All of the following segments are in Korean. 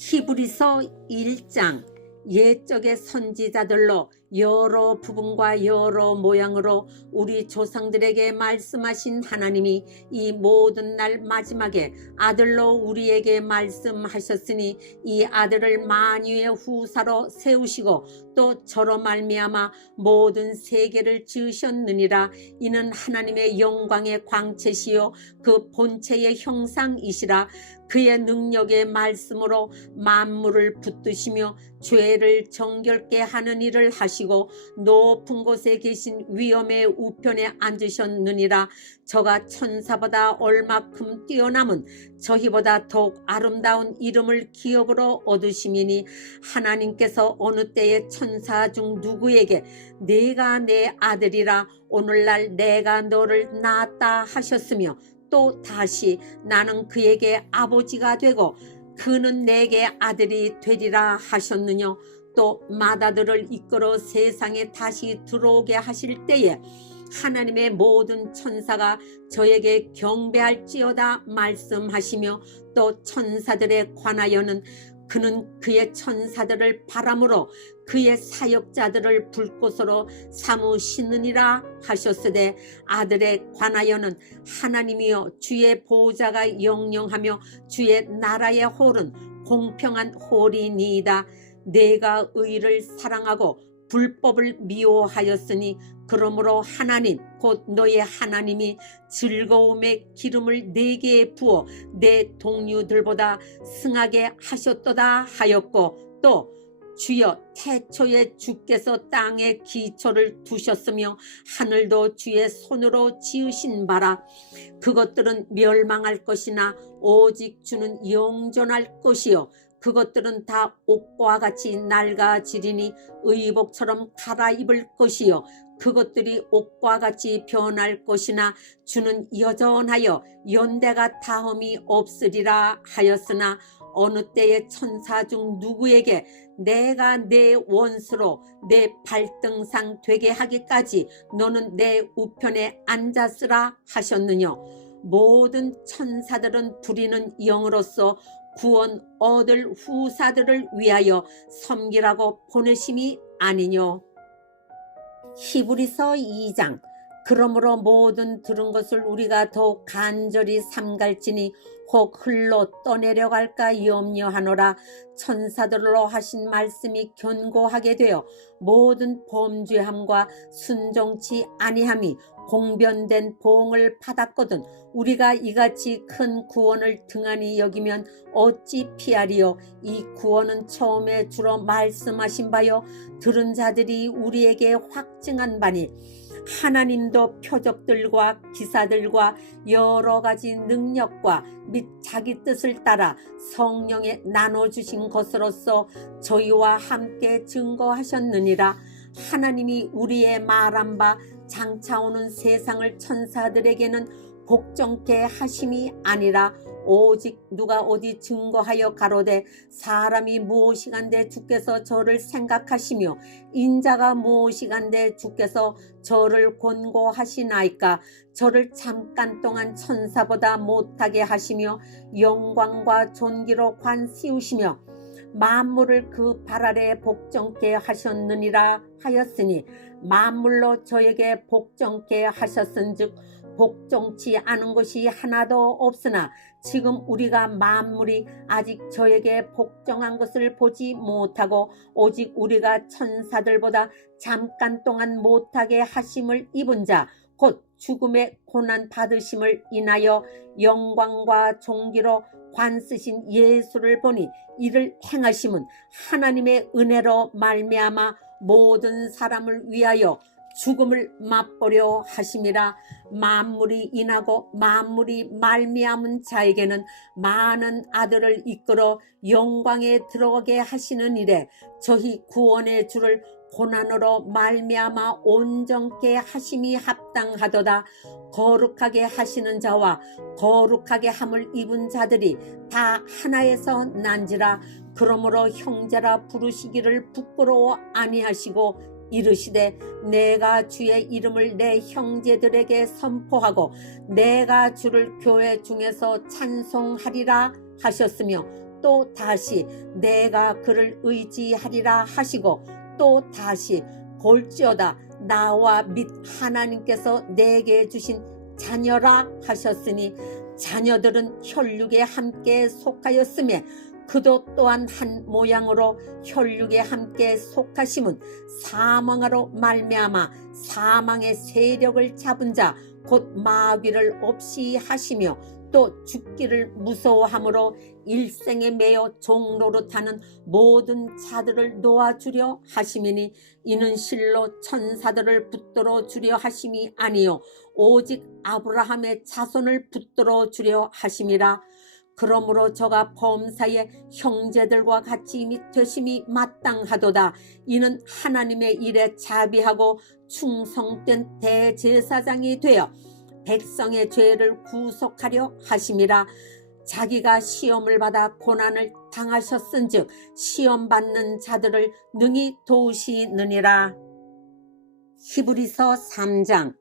히브리서 1장. 옛적의 선지자들로 여러 부분과 여러 모양으로 우리 조상들에게 말씀하신 하나님이 이 모든 날 마지막에 아들로 우리에게 말씀하셨으니 이 아들을 만유의 후사로 세우시고 또 저로 말미암아 모든 세계를 지으셨느니라. 이는 하나님의 영광의 광채시요 그 본체의 형상이시라. 그의 능력의 말씀으로 만물을 붙드시며 죄를 정결케 하는 일을 하시고 높은 곳에 계신 위엄의 우편에 앉으셨느니라. 저가 천사보다 얼마큼 뛰어남은 저희보다 더욱 아름다운 이름을 기업으로 얻으심이니 하나님께서 어느 때에 천사 중 누구에게 네가 내 아들이라 오늘날 내가 너를 낳았다 하셨으며 또 다시 나는 그에게 아버지가 되고 그는 내게 아들이 되리라 하셨느냐. 또 마다들을 이끌어 세상에 다시 들어오게 하실 때에 하나님의 모든 천사가 저에게 경배할지어다 말씀하시며 또 천사들에 관하여는 그는 그의 천사들을 바람으로 그의 사역자들을 불꽃으로 삼으시느니라 하셨으되 아들에 관하여는 하나님이여 주의 보호자가 영영하며 주의 나라의 홀은 공평한 홀이니이다. 내가 의를 사랑하고 불법을 미워하였으니 그러므로 하나님 곧 너의 하나님이 즐거움의 기름을 내게 부어 내 동류들보다 승하게 하셨도다 하였고 또 주여 태초에 주께서 땅에 기초를 두셨으며 하늘도 주의 손으로 지으신 바라. 그것들은 멸망할 것이나 오직 주는 영존할 것이요 그것들은 다 옷과 같이 낡아지리니 의복처럼 갈아입을 것이요 그것들이 옷과 같이 변할 것이나 주는 여전하여 연대가 다함이 없으리라 하였으나 어느 때의 천사 중 누구에게 내가 내 원수로 내 발등상 되게 하기까지 너는 내 우편에 앉았으라 하셨느냐. 모든 천사들은 부리는 영으로서 구원 얻을 후사들을 위하여 섬기라고 보내심이 아니뇨. 히브리서 2장. 그러므로 모든 들은 것을 우리가 더욱 간절히 삼갈지니 혹 흘러 떠내려갈까 염려하노라. 천사들로 하신 말씀이 견고하게 되어 모든 범죄함과 순종치 아니함이 공변된 보응을 받았거든 우리가 이같이 큰 구원을 등한히 여기면 어찌 피하리요. 이 구원은 처음에 주로 말씀하신 바요 들은 자들이 우리에게 확증한 바니 하나님도 표적들과 기사들과 여러 가지 능력과 및 자기 뜻을 따라 성령에 나눠주신 것으로서 저희와 함께 증거하셨느니라. 하나님이 우리의 말한 바 장차 오는 세상을 천사들에게는 복종케 하심이 아니라 오직 누가 어디 증거하여 가로되 사람이 무엇이간데 주께서 저를 생각하시며 인자가 무엇이간데 주께서 저를 권고하시나이까. 저를 잠깐 동안 천사보다 못하게 하시며 영광과 존귀로 관 씌우시며 만물을 그 발 아래 복종케 하셨느니라 하였으니 만물로 저에게 복종케 하셨은즉 복종치 않은 것이 하나도 없으나 지금 우리가 만물이 아직 저에게 복종한 것을 보지 못하고 오직 우리가 천사들보다 잠깐 동안 못하게 하심을 입은 자 곧 죽음의 고난 받으심을 인하여 영광과 존귀로 관 쓰신 예수를 보니 이를 행하심은 하나님의 은혜로 말미암아 모든 사람을 위하여 죽음을 맛보려 하심이라. 만물이 인하고 만물이 말미암은 자에게는 많은 아들을 이끌어 영광에 들어가게 하시는 일에 저희 구원의 주를 고난으로 말미암아 온전케 하심이 합당하도다. 거룩하게 하시는 자와 거룩하게 함을 입은 자들이 다 하나에서 난지라. 그러므로 형제라 부르시기를 부끄러워 아니하시고 이르시되 내가 주의 이름을 내 형제들에게 선포하고 내가 주를 교회 중에서 찬송하리라 하셨으며 또 다시 내가 그를 의지하리라 하시고 또 다시 볼지어다 나와 및 하나님께서 내게 주신 자녀라 하셨으니 자녀들은 혈육에 함께 속하였으며 그도 또한 한 모양으로 혈육에 함께 속하심은 사망으로 말미암아 사망의 세력을 잡은 자 곧 마귀를 없이 하시며 또 죽기를 무서워함으로 일생에 매여 종노릇하는 모든 자들을 놓아주려 하심이니 이는 실로 천사들을 붙들어 주려 하심이 아니요 오직 아브라함의 자손을 붙들어 주려 하심이라. 그러므로 저가 범사의 형제들과 같이 되심이 마땅하도다. 이는 하나님의 일에 자비하고 충성된 대제사장이 되어 백성의 죄를 구속하려 하심이라. 자기가 시험을 받아 고난을 당하셨은즉 시험 받는 자들을 능히 도우시느니라. 히브리서 3장.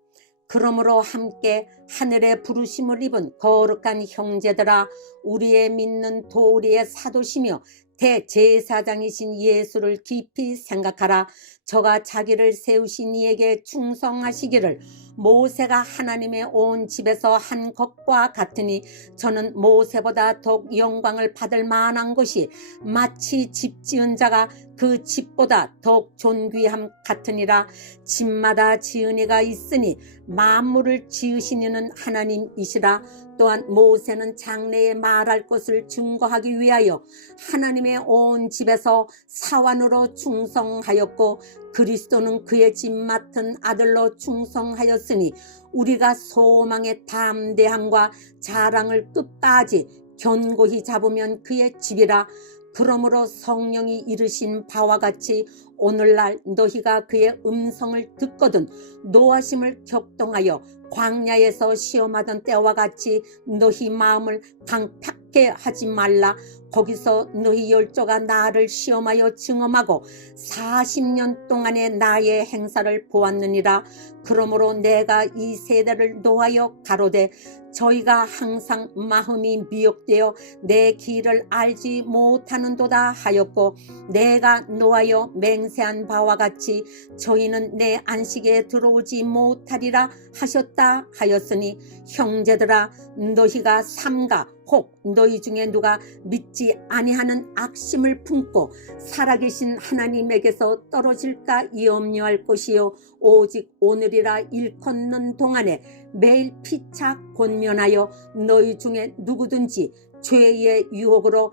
그러므로 함께 하늘의 부르심을 입은 거룩한 형제들아, 우리의 믿는 도리의 사도시며 대제사장이신 예수를 깊이 생각하라. 저가 자기를 세우신 이에게 충성하시기를 모세가 하나님의 온 집에서 한 것과 같으니 저는 모세보다 더욱 영광을 받을 만한 것이 마치 집 지은 자가 그 집보다 더욱 존귀함 같으니라. 집마다 지은 이가 있으니 만물을 지으신 이는 하나님이시라. 또한 모세는 장래에 말할 것을 증거하기 위하여 하나님의 온 집에서 사환으로 충성하였고 그리스도는 그의 집 맡은 아들로 충성하였으니 우리가 소망의 담대함과 자랑을 끝까지 견고히 잡으면 그의 집이라. 그러므로 성령이 이르신 바와 같이 오늘날 너희가 그의 음성을 듣거든 노하심을 격동하여 광야에서 시험하던 때와 같이 너희 마음을 강팍해 하지 말라. 거기서 너희 열조가 나를 시험하여 증험하고 40년 동안의 나의 행사를 보았느니라. 그러므로 내가 이 세대를 노하여 가로되 저희가 항상 마음이 미혹되어 내 길을 알지 못하는도다 하였고 내가 노하여 맹세한 바와 같이 저희는 내 안식에 들어오지 못하리라 하셨다 하였으니 형제들아, 너희가 삼가 혹 너희 중에 누가 믿지 아니하는 악심을 품고 살아계신 하나님에게서 떨어질까 염려할 것이요 오직 오늘이라 일컫는 동안에 매일 피차 권면하여 너희 중에 누구든지 죄의 유혹으로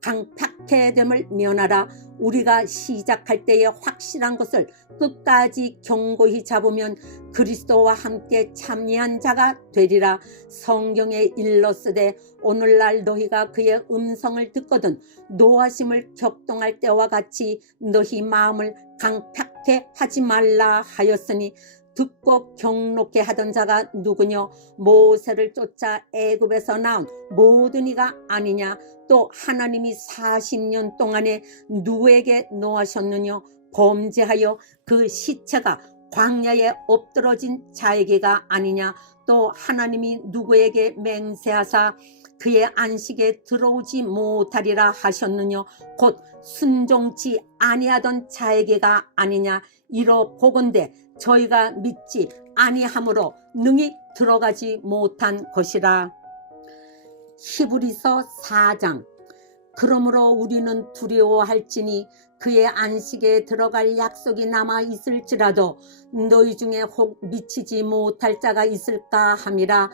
강팍해 됨을 면하라. 우리가 시작할 때에 확실한 것을 끝까지 견고히 잡으면 그리스도와 함께 참여한 자가 되리라. 성경에 일렀으되 오늘날 너희가 그의 음성을 듣거든 노하심을 격동할 때와 같이 너희 마음을 강팍해 하지 말라 하였으니 듣고 경록해 하던 자가 누구뇨? 모세를 쫓아 애굽에서 나온 모든 이가 아니냐? 또 하나님이 40년 동안에 누구에게 노하셨느뇨? 범죄하여 그 시체가 광야에 엎드러진 자에게가 아니냐? 또 하나님이 누구에게 맹세하사 그의 안식에 들어오지 못하리라 하셨느뇨? 곧 순종치 아니하던 자에게가 아니냐? 이로 보건대 저희가 믿지 아니함으로 능히 들어가지 못한 것이라. 히브리서 4장. 그러므로 우리는 두려워할지니 그의 안식에 들어갈 약속이 남아 있을지라도 너희 중에 혹 미치지 못할 자가 있을까 함이라.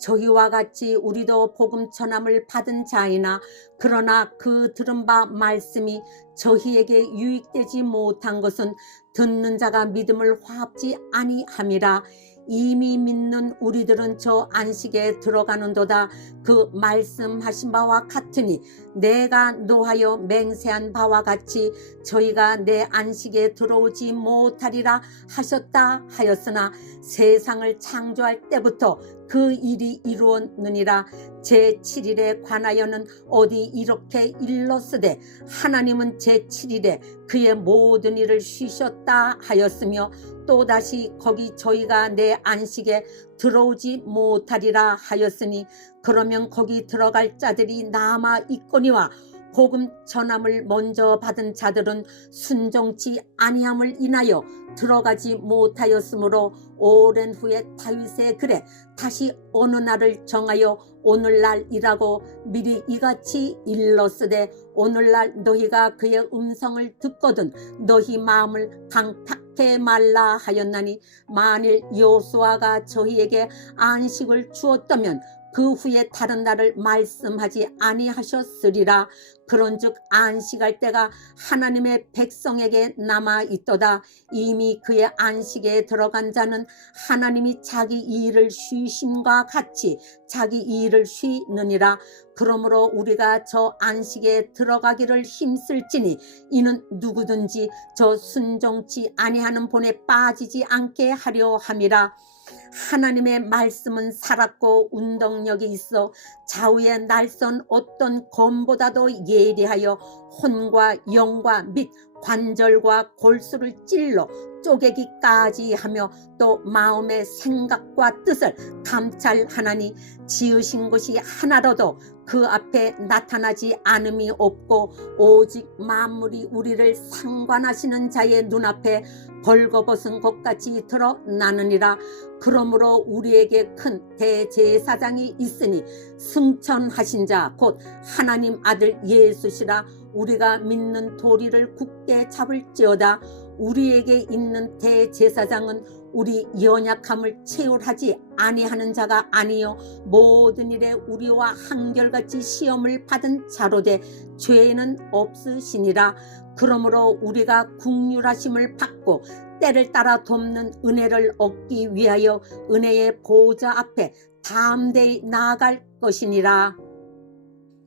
저희와 같이 우리도 복음 전함을 받은 자이나 그러나 그 들은 바 말씀이 저희에게 유익되지 못한 것은 듣는 자가 믿음을 화합지 아니함이라. 이미 믿는 우리들은 저 안식에 들어가는도다. 그 말씀하신 바와 같으니 내가 노하여 맹세한 바와 같이 저희가 내 안식에 들어오지 못하리라 하셨다 하였으나 세상을 창조할 때부터 그 일이 이루었느니라. 제7일에 관하여는 어디 이렇게 일렀으되 하나님은 제7일에 그의 모든 일을 쉬셨다 하였으며 또다시 거기 저희가 내 안식에 들어오지 못하리라 하였으니 그러면 거기 들어갈 자들이 남아 있거니와 복음 전함을 먼저 받은 자들은 순종치 아니함을 인하여 들어가지 못하였으므로 오랜 후에 다윗의 글에 다시 어느 날을 정하여 오늘날이라고 미리 이같이 일렀으되 오늘날 너희가 그의 음성을 듣거든 너희 마음을 강팍해 말라 하였나니 만일 여호수아가 저희에게 안식을 주었다면 그 후에 다른 날을 말씀하지 아니하셨으리라. 그런즉 안식할 때가 하나님의 백성에게 남아 있도다. 이미 그의 안식에 들어간 자는 하나님이 자기 일을 쉬심과 같이 자기 일을 쉬느니라. 그러므로 우리가 저 안식에 들어가기를 힘쓸지니 이는 누구든지 저 순종치 아니하는 본에 빠지지 않게 하려 함이라. 하나님의 말씀은 살았고 운동력이 있어 좌우에 날선 어떤 검보다도 예리하여 혼과 영과 및 관절과 골수를 찔러 쪼개기까지 하며 또 마음의 생각과 뜻을 감찰하나니 지으신 것이 하나로도 그 앞에 나타나지 않음이 없고 오직 만물이 우리를 상관하시는 자의 눈앞에 벌거벗은 것 같이 드러나느니라. 그러므로 우리에게 큰 대제사장이 있으니 승천하신 자 곧 하나님 아들 예수시라. 우리가 믿는 도리를 굳게 잡을지어다. 우리에게 있는 대제사장은 우리 연약함을 체휼하지 아니하는 자가 아니요 모든 일에 우리와 한결같이 시험을 받은 자로되 죄는 없으시니라. 그러므로 우리가 긍휼하심을 받고 때를 따라 돕는 은혜를 얻기 위하여 은혜의 보좌 앞에 담대히 나아갈 것이니라.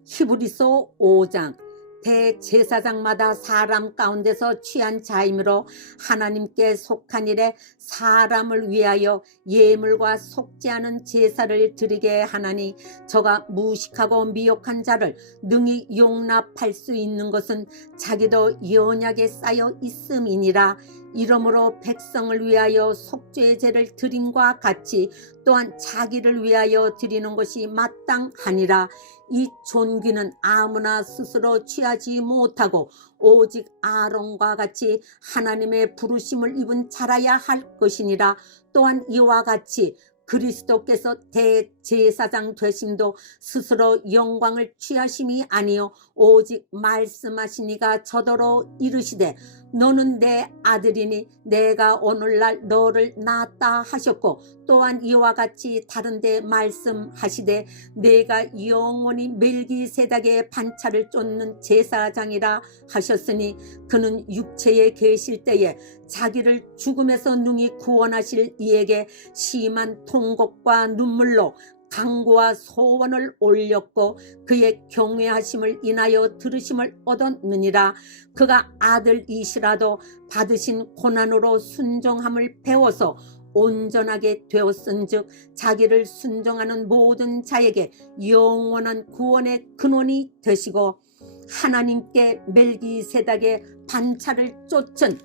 히브리서 5장. 대제사장마다 사람 가운데서 취한 자이므로 하나님께 속한 일에 사람을 위하여 예물과 속지 않은 제사를 드리게 하나니 저가 무식하고 미혹한 자를 능히 용납할 수 있는 것은 자기도 연약에 쌓여 있음이니라. 이러므로 백성을 위하여 속죄의 제를 드림과 같이 또한 자기를 위하여 드리는 것이 마땅하니라. 이 존귀는 아무나 스스로 취하지 못하고 오직 아론과 같이 하나님의 부르심을 입은 자라야 할 것이니라. 또한 이와 같이 그리스도께서 대제사장 되심도 스스로 영광을 취하심이 아니요 오직 말씀하시니가 저더러 이르시되 너는 내 아들이니 내가 오늘날 너를 낳았다 하셨고 또한 이와 같이 다른데 말씀하시되 내가 영원히 멜기세덱의 반차를 쫓는 제사장이라 하셨으니 그는 육체에 계실 때에 자기를 죽음에서 능히 구원하실 이에게 심한 통곡과 눈물로 간구와 소원을 올렸고 그의 경외하심을 인하여 들으심을 얻었느니라. 그가 아들이시라도 받으신 고난으로 순종함을 배워서 온전하게 되었은즉 자기를 순종하는 모든 자에게 영원한 구원의 근원이 되시고 하나님께 멜기세덱의 반차를 쫓은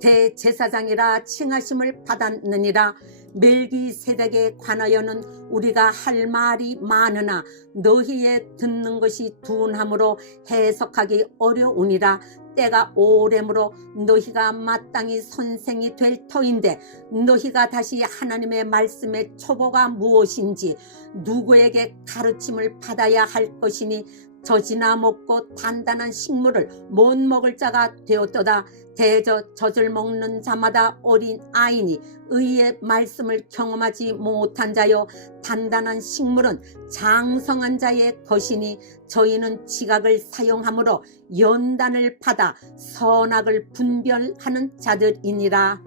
대제사장이라 칭하심을 받았느니라. 멜기세덱에 관하여는 우리가 할 말이 많으나 너희의 듣는 것이 둔함으로 해석하기 어려우니라. 때가 오래므로 너희가 마땅히 선생이 될 터인데 너희가 다시 하나님의 말씀의 초보가 무엇인지 누구에게 가르침을 받아야 할 것이니 젖이나 먹고 단단한 식물을 못 먹을 자가 되었도다. 대저 젖을 먹는 자마다 어린 아이니 의의 말씀을 경험하지 못한 자요 단단한 식물은 장성한 자의 것이니 저희는 지각을 사용함으로 연단을 받아 선악을 분별하는 자들이니라.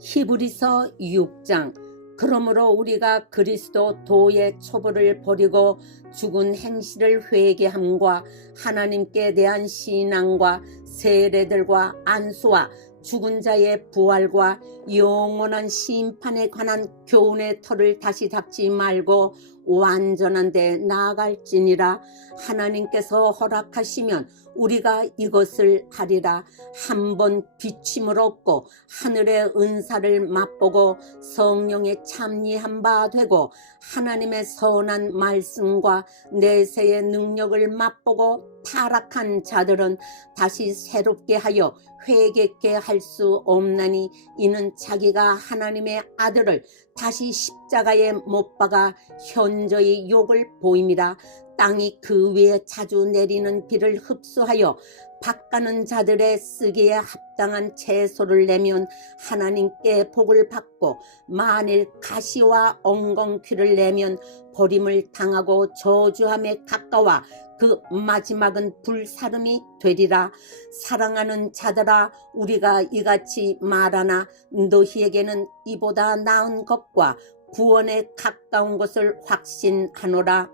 히브리서 6장. 그러므로 우리가 그리스도 도의 초보를 버리고 죽은 행실을 회개함과 하나님께 대한 신앙과 세례들과 안수와 죽은 자의 부활과 영원한 심판에 관한 교훈의 털을 다시 닦지 말고 완전한 데 나아갈지니라. 하나님께서 허락하시면 우리가 이것을 하리라. 한번 비침을 얻고 하늘의 은사를 맛보고 성령의 참여한 바 되고 하나님의 선한 말씀과 내세의 능력을 맛보고 타락한 자들은 다시 새롭게 하여 회개케 할 수 없나니 이는 자기가 하나님의 아들을 다시 십자가에 못 박아 현저히 욕을 보임이라. 땅이 그 위에 자주 내리는 비를 흡수하여 밭가는 자들의 쓰기에 합당한 채소를 내면 하나님께 복을 받고 만일 가시와 엉겅퀴를 내면 버림을 당하고 저주함에 가까워 그 마지막은 불사름이 되리라. 사랑하는 자들아, 우리가 이같이 말하나 너희에게는 이보다 나은 것과 구원에 가까운 것을 확신하노라.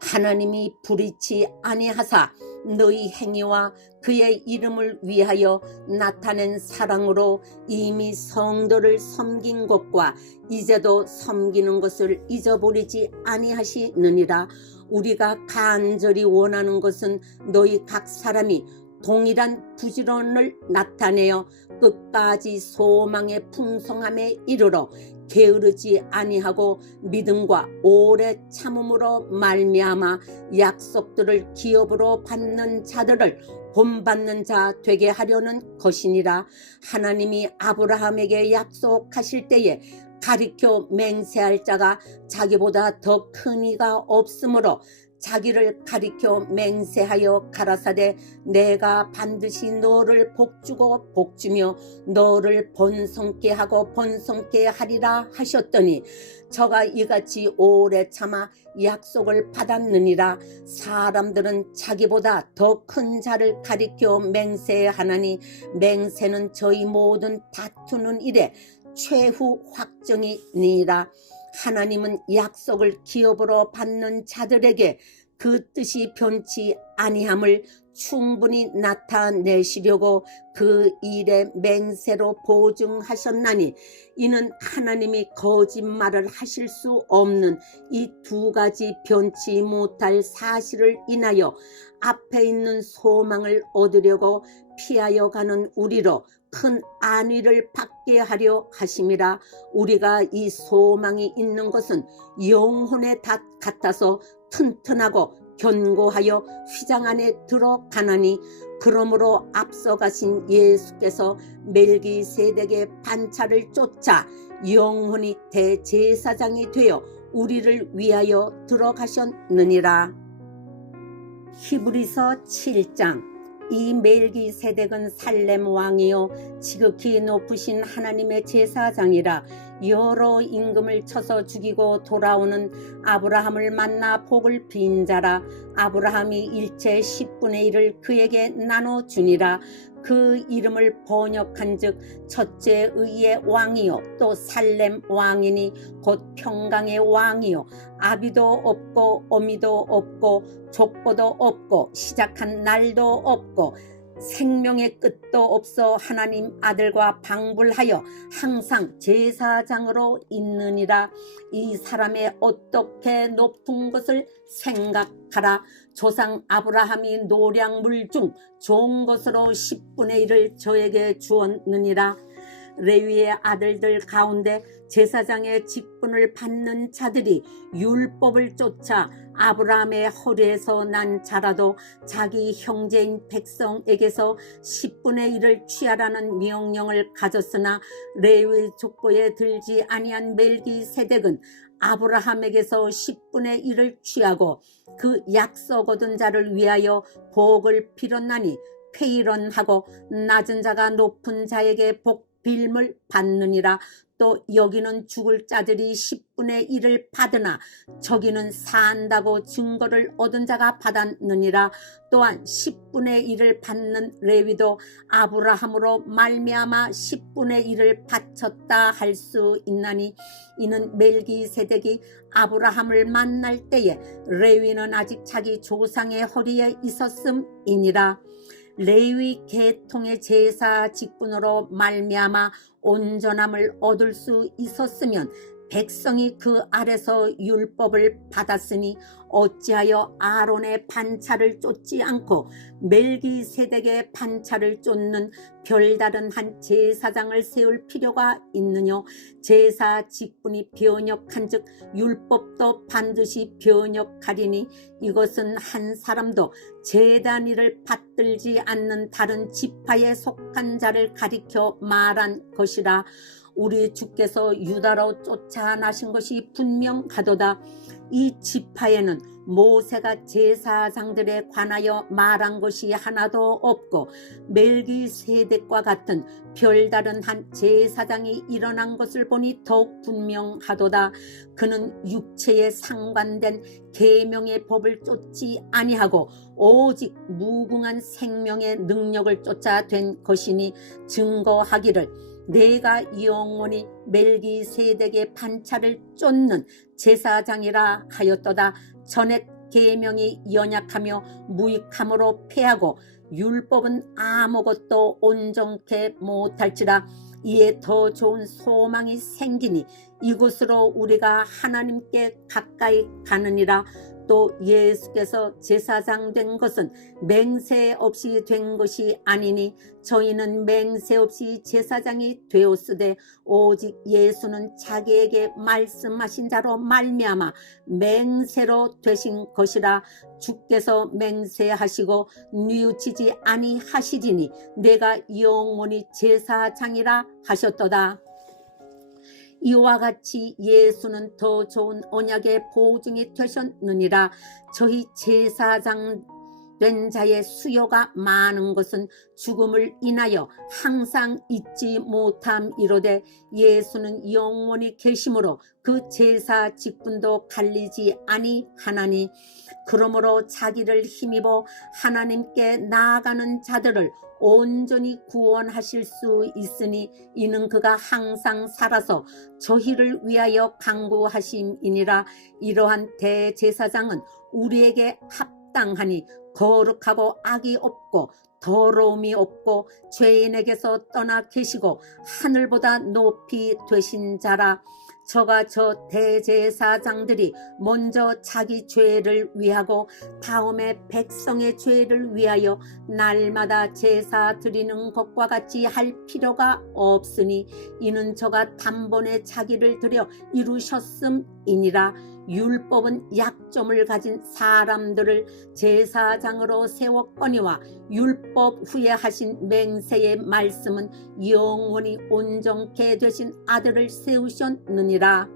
하나님이 불의치 아니하사 너희 행위와 그의 이름을 위하여 나타낸 사랑으로 이미 성도를 섬긴 것과 이제도 섬기는 것을 잊어버리지 아니하시느니라. 우리가 간절히 원하는 것은 너희 각 사람이 동일한 부지런을 나타내어 끝까지 소망의 풍성함에 이르러 게으르지 아니하고 믿음과 오래 참음으로 말미암아 약속들을 기업으로 받는 자들을 본받는 자 되게 하려는 것이니라. 하나님이 아브라함에게 약속하실 때에 가리켜 맹세할 자가 자기보다 더 큰 이가 없으므로 자기를 가리켜 맹세하여 가라사대 내가 반드시 너를 복주고 복주며 너를 번성케 하고 번성케 하리라 하셨더니 저가 이같이 오래 참아 약속을 받았느니라. 사람들은 자기보다 더 큰 자를 가리켜 맹세하나니 맹세는 저희 모든 다투는 일에 최후 확정이니라. 하나님은 약속을 기업으로 받는 자들에게 그 뜻이 변치 아니함을 충분히 나타내시려고 그 일에 맹세로 보증하셨나니 이는 하나님이 거짓말을 하실 수 없는 이 두 가지 변치 못할 사실을 인하여 앞에 있는 소망을 얻으려고 피하여 가는 우리로 큰 안위를 받게 하려 하심이라. 우리가 이 소망이 있는 것은 영혼의 닷 같아서 튼튼하고 견고하여 휘장 안에 들어가나니 그러므로 앞서가신 예수께서 멜기세덱의 반차를 쫓아 영원히 대제사장이 되어 우리를 위하여 들어가셨느니라. 히브리서 7장. 이 멜기세덱은 살렘 왕이요 지극히 높으신 하나님의 제사장이라. 여러 임금을 쳐서 죽이고 돌아오는 아브라함을 만나 복을 빈 자라. 아브라함이 일체 10분의 1을 그에게 나눠주니라. 그 이름을 번역한즉 첫째 의의 왕이요 또 살렘 왕이니 곧 평강의 왕이요 아비도 없고 어미도 없고 족보도 없고 시작한 날도 없고 생명의 끝도 없어 하나님 아들과 방불하여 항상 제사장으로 있느니라. 이 사람의 어떻게 높은 것을 생각하라. 조상 아브라함이 노량물 중 좋은 것으로 10분의 1을 저에게 주었느니라. 레위의 아들들 가운데 제사장의 직분을 받는 자들이 율법을 쫓아 아브라함의 허리에서 난 자라도 자기 형제인 백성에게서 10분의 1을 취하라는 명령을 가졌으나 레위 족보에 들지 아니한 멜기세덱은 아브라함에게서 10분의 1을 취하고 그 약속 얻은 자를 위하여 복을 빌었나니 폐일언하고 낮은 자가 높은 자에게 복 빌물 받느니라. 또 여기는 죽을 자들이 10분의 1을 받으나 저기는 산다고 증거를 얻은 자가 받았느니라. 또한 10분의 1을 받는 레위도 아브라함으로 말미암아 10분의 1을 바쳤다 할 수 있나니 이는 멜기세덱이 아브라함을 만날 때에 레위는 아직 자기 조상의 허리에 있었음이니라. 레위 계통의 제사 직분으로 말미암아 온전함을 얻을 수 있었으면 백성이 그 아래서 율법을 받았으니 어찌하여 아론의 반차를 쫓지 않고 멜기세덱의 반차를 쫓는 별다른 한 제사장을 세울 필요가 있느냐. 제사 직분이 변역한즉 율법도 반드시 변역하리니 이것은 한 사람도 제단 일을 받들지 않는 다른 지파에 속한 자를 가리켜 말한 것이라. 우리 주께서 유다로 쫓아나신 것이 분명하도다. 이 지파에는 모세가 제사장들에 관하여 말한 것이 하나도 없고 멜기세덱과 같은 별다른 한 제사장이 일어난 것을 보니 더욱 분명하도다. 그는 육체에 상관된 계명의 법을 쫓지 아니하고 오직 무궁한 생명의 능력을 쫓아 된 것이니 증거하기를 내가 영원히 멜기세덱의 반차를 쫓는 제사장이라 하였도다. 전에 계명이 연약하며 무익함으로 패하고 율법은 아무것도 온전케 못할지라. 이에 더 좋은 소망이 생기니 이곳으로 우리가 하나님께 가까이 가느니라. 또 예수께서 제사장 된 것은 맹세 없이 된 것이 아니니 저희는 맹세 없이 제사장이 되었으되 오직 예수는 자기에게 말씀하신 자로 말미암아 맹세로 되신 것이라. 주께서 맹세하시고 뉘우치지 아니하시리니 내가 영원히 제사장이라 하셨도다. 이와 같이 예수는 더 좋은 언약의 보증이 되셨느니라. 저희 제사장 된 자의 수요가 많은 것은 죽음을 인하여 항상 잊지 못함이로되 예수는 영원히 계심으로 그 제사 직분도 갈리지 아니하나니 그러므로 자기를 힘입어 하나님께 나아가는 자들을 온전히 구원하실 수 있으니 이는 그가 항상 살아서 저희를 위하여 간구하심이니라. 이러한 대제사장은 우리에게 합당하니 거룩하고 악이 없고 더러움이 없고 죄인에게서 떠나 계시고 하늘보다 높이 되신 자라. 저가 저 대제사장들이 먼저 자기 죄를 위하고 다음에 백성의 죄를 위하여 날마다 제사 드리는 것과 같이 할 필요가 없으니 이는 저가 단번에 자기를 드려 이루셨음이니라. 율법은 약점을 가진 사람들을 제사장으로 세웠거니와 율법 후에 하신 맹세의 말씀은 영원히 온전케 되신 아들을 세우셨느니라.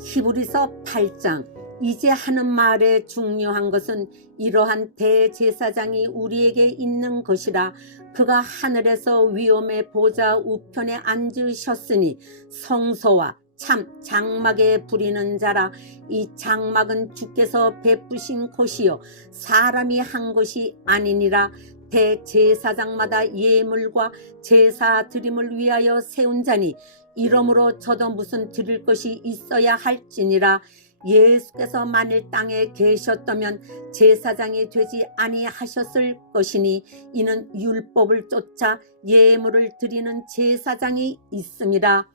히브리서 8장. 이제 하는 말에 중요한 것은 이러한 대제사장이 우리에게 있는 것이라. 그가 하늘에서 위엄의 보좌 우편에 앉으셨으니 성소와 참 장막에 부리는 자라. 이 장막은 주께서 베푸신 것이요 사람이 한 것이 아니니라. 대제사장마다 예물과 제사 드림을 위하여 세운 자니 이러므로 저도 무슨 드릴 것이 있어야 할지니라. 예수께서 만일 땅에 계셨다면 제사장이 되지 아니하셨을 것이니 이는 율법을 쫓아 예물을 드리는 제사장이 있음이라.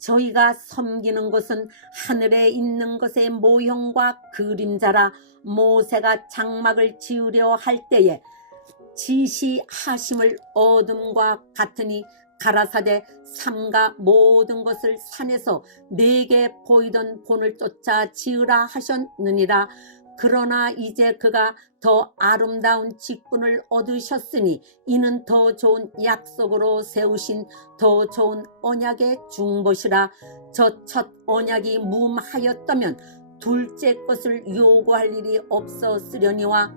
저희가 섬기는 것은 하늘에 있는 것의 모형과 그림자라. 모세가 장막을 지으려 할 때에 지시하심을 어둠과 같으니 가라사대 삼가 모든 것을 산에서 내게 보이던 본을 쫓아 지으라 하셨느니라. 그러나 이제 그가 더 아름다운 직분을 얻으셨으니 이는 더 좋은 약속으로 세우신 더 좋은 언약의 중보시라. 저 첫 언약이 무음하였다면 둘째 것을 요구할 일이 없었으려니와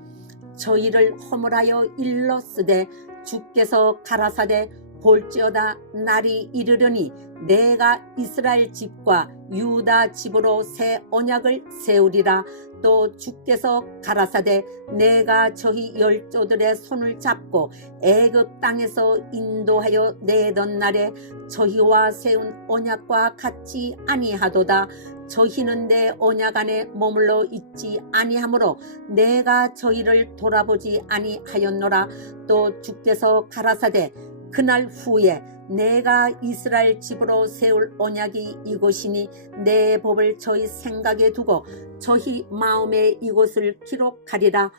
저희를 허물하여 일렀으되 주께서 가라사대 볼지어다 날이 이르려니 내가 이스라엘 집과 유다 집으로 새 언약을 세우리라. 또 주께서 가라사대 내가 저희 열조들의 손을 잡고 애굽 땅에서 인도하여 내던 날에 저희와 세운 언약과 같지 아니하도다. 저희는 내 언약 안에 머물러 있지 아니하므로 내가 저희를 돌아보지 아니하였노라. 또 주께서 가라사대 그날 후에 내가 이스라엘 집으로 세울 언약이 이곳이니 내 법을 저희 생각에 두고 저희 마음에 이곳을 기록하리라.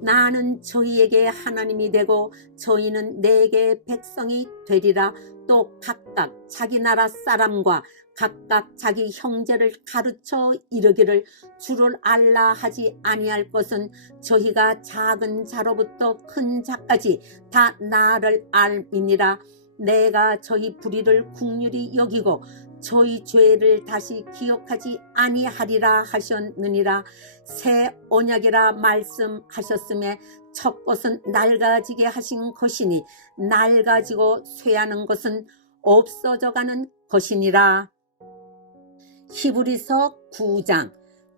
나는 저희에게 하나님이 되고 저희는 내게 백성이 되리라. 또 각각 자기 나라 사람과 각각 자기 형제를 가르쳐 이르기를 주를 알라 하지 아니할 것은 저희가 작은 자로부터 큰 자까지 다 나를 알미니라. 내가 저희 불의를 긍휼히 여기고 저희 죄를 다시 기억하지 아니하리라 하셨느니라. 새 언약이라 말씀하셨음에 첫 것은 낡아지게 하신 것이니 낡아지고 쇠하는 것은 없어져가는 것이니라. 히브리서 9장.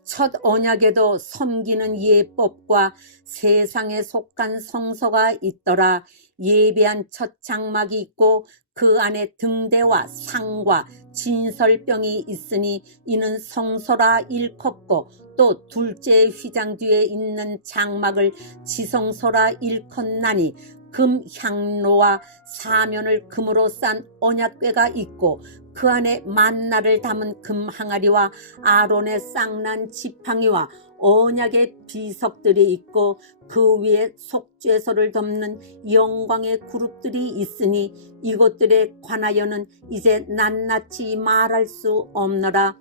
첫 언약에도 섬기는 예법과 세상에 속한 성소가 있더라. 예배한 첫 장막이 있고 그 안에 등대와 상과 진설병이 있으니 이는 성소라 일컫고 또 둘째 휘장 뒤에 있는 장막을 지성소라 일컫나니 금 향로와 사면을 금으로 싼 언약궤가 있고 그 안에 만나를 담은 금 항아리와 아론의 쌍난 지팡이와 언약의 비석들이 있고 그 위에 속죄소를 덮는 영광의 그룹들이 있으니 이것들에 관하여는 이제 낱낱이 말할 수 없노라.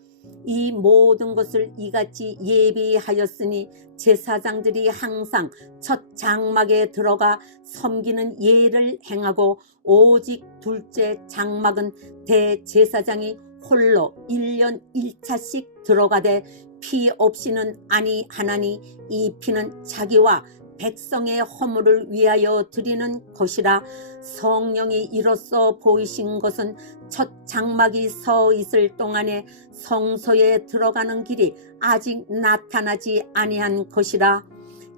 이 모든 것을 이같이 예비하였으니 제사장들이 항상 첫 장막에 들어가 섬기는 예를 행하고 오직 둘째 장막은 대제사장이 홀로 1년 1차씩 들어가되 피 없이는 아니하나니 이 피는 자기와 백성의 허물을 위하여 드리는 것이라. 성령이 이로써 보이신 것은 첫 장막이 서 있을 동안에 성소에 들어가는 길이 아직 나타나지 아니한 것이라.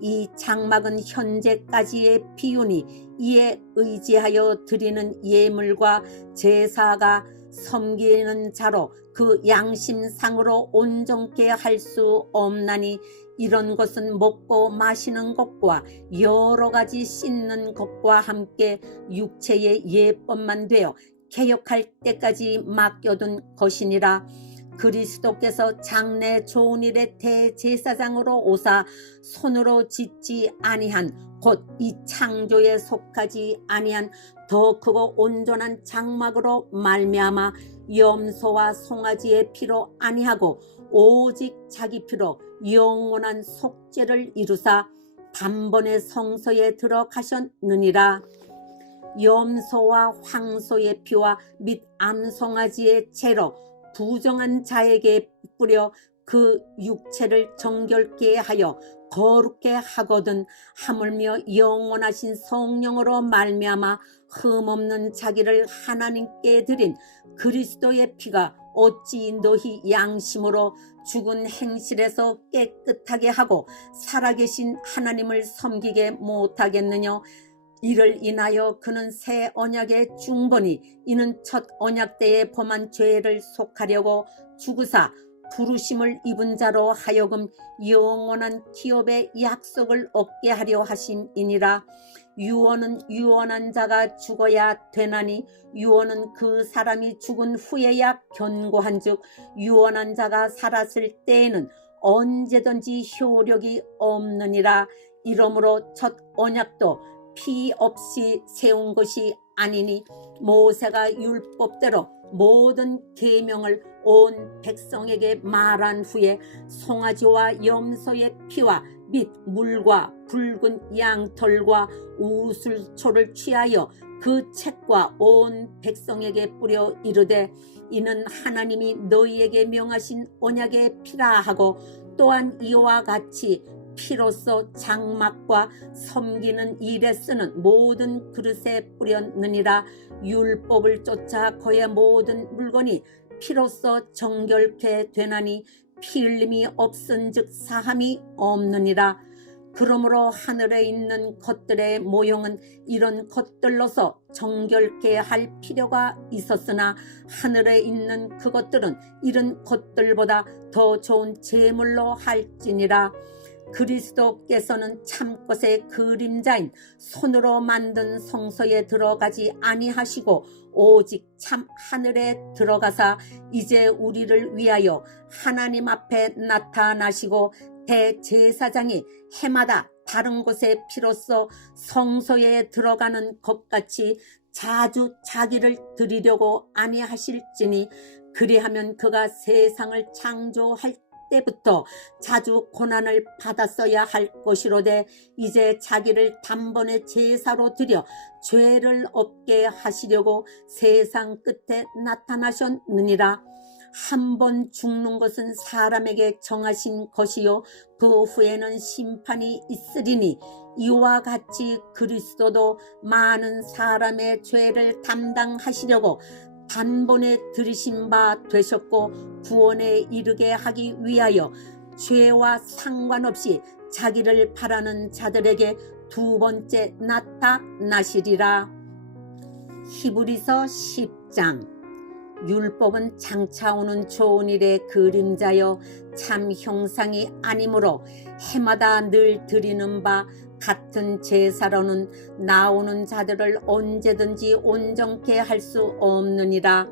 이 장막은 현재까지의 비유니 이에 의지하여 드리는 예물과 제사가 섬기는 자로 그 양심상으로 온전케 할 수 없나니 이런 것은 먹고 마시는 것과 여러 가지 씻는 것과 함께 육체의 예법만 되어 개혁할 때까지 맡겨둔 것이니라. 그리스도께서 장래 좋은 일의 대제사장으로 오사 손으로 짓지 아니한 곧 이 창조에 속하지 아니한 더 크고 온전한 장막으로 말미암아 염소와 송아지의 피로 아니하고 오직 자기 피로 영원한 속죄를 이루사 단번에 성소에 들어가셨느니라. 염소와 황소의 피와 및 암송아지의 채로 부정한 자에게 뿌려 그 육체를 정결케 하여 거룩게 하거든 하물며 영원하신 성령으로 말미암아 흠없는 자기를 하나님께 드린 그리스도의 피가 어찌 너희 양심으로 죽은 행실에서 깨끗하게 하고 살아계신 하나님을 섬기게 못하겠느냐. 이를 인하여 그는 새 언약의 중본이 이는 첫 언약 때에 범한 죄를 속하려고 죽으사 부르심을 입은 자로 하여금 영원한 기업의 약속을 얻게 하려 하심이니라. 유언은 유언한 자가 죽어야 되나니 유언은 그 사람이 죽은 후에야 견고한즉 유언한 자가 살았을 때에는 언제든지 효력이 없느니라. 이러므로 첫 언약도 피 없이 세운 것이 아니니 모세가 율법대로 모든 계명을 온 백성에게 말한 후에 송아지와 염소의 피와 및 물과 붉은 양털과 우슬초를 취하여 그 책과 온 백성에게 뿌려 이르되 이는 하나님이 너희에게 명하신 언약의 피라 하고 또한 이와 같이 피로써 장막과 섬기는 일에 쓰는 모든 그릇에 뿌렸느니라. 율법을 쫓아 그의 모든 물건이 피로써 정결케 되나니 피 흘림이 없은즉 사함이 없느니라. 그러므로 하늘에 있는 것들의 모형은 이런 것들로서 정결케 할 필요가 있었으나 하늘에 있는 그것들은 이런 것들보다 더 좋은 제물로 할지니라. 그리스도께서는 참것의 그림자인 손으로 만든 성소에 들어가지 아니하시고 오직 참 하늘에 들어가사 이제 우리를 위하여 하나님 앞에 나타나시고 대제사장이 해마다 다른 곳에 피로써 성소에 들어가는 것 같이 자주 자기를 드리려고 아니하실지니 그리하면 그가 세상을 창조할 때부터 자주 고난을 받았어야 할 것이로되 이제 자기를 단번에 제사로 드려 죄를 없게 하시려고 세상 끝에 나타나셨느니라. 한 번 죽는 것은 사람에게 정하신 것이요 그 후에는 심판이 있으리니 이와 같이 그리스도도 많은 사람의 죄를 담당하시려고 단번에 들이신 바 되셨고 구원에 이르게 하기 위하여 죄와 상관없이 자기를 바라는 자들에게 두 번째 나타나시리라. 히브리서 10장. 율법은 장차 오는 좋은 일의 그림자여 참 형상이 아니므로 해마다 늘 드리는 바 같은 제사로는 나오는 자들을 언제든지 온전케 할 수 없느니라.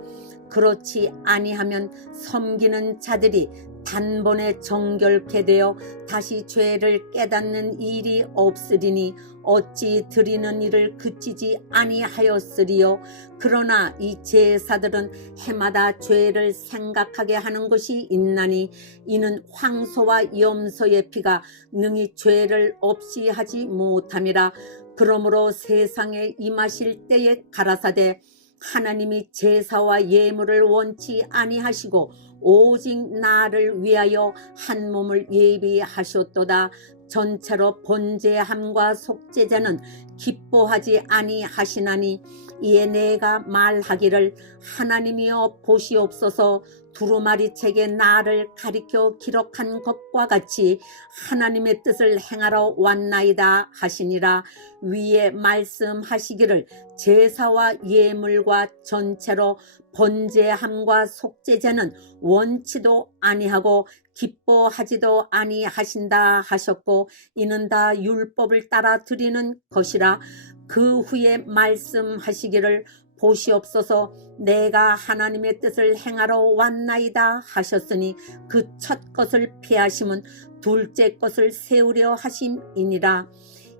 그렇지 아니하면 섬기는 자들이 단번에 정결케 되어 다시 죄를 깨닫는 일이 없으리니 어찌 드리는 일을 그치지 아니하였으리요. 그러나 이 제사들은 해마다 죄를 생각하게 하는 것이 있나니 이는 황소와 염소의 피가 능히 죄를 없이 하지 못함이라. 그러므로 세상에 임하실 때에 가라사대 하나님이 제사와 예물을 원치 아니하시고 오직 나를 위하여 한 몸을 예비하셨도다. 전체로 번제함과 속죄제는 기뻐하지 아니하시나니 이에 내가 말하기를 하나님이여 보시옵소서 두루마리 책에 나를 가리켜 기록한 것과 같이 하나님의 뜻을 행하러 왔나이다 하시니라. 위에 말씀하시기를 제사와 예물과 전체로 번제함과 속죄제는 원치도 아니하고 기뻐하지도 아니하신다 하셨고 이는 다 율법을 따라 드리는 것이라. 그 후에 말씀하시기를 보시옵소서 내가 하나님의 뜻을 행하러 왔나이다 하셨으니 그 첫 것을 피하심은 둘째 것을 세우려 하심이니라.